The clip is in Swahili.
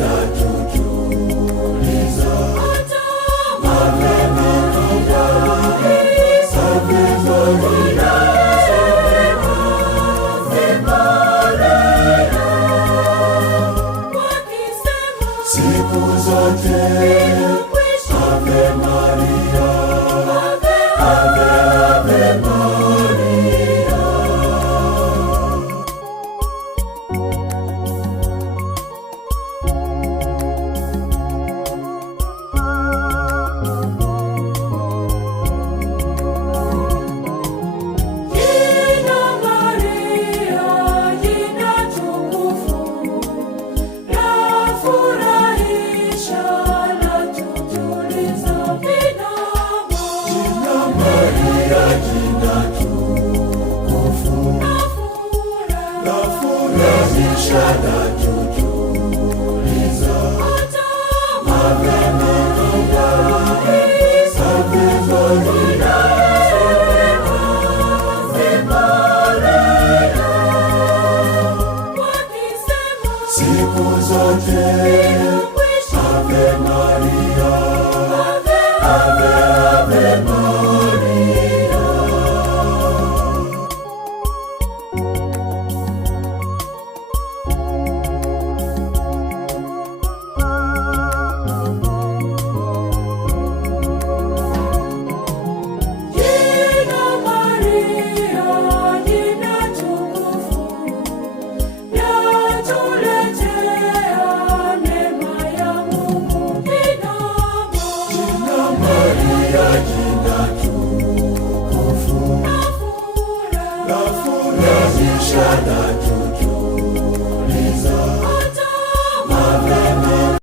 latutuliza. Ave Maria, Ave Maria, Ave Maria, siku zote Ave Maria, Ave Maria. Jina tukufu lafurahisha latutuliza. Ave Maria, Ave Maria, Ave Maria, siku zote Ave Maria, Ave Maria. Jina tukufu lafurahisha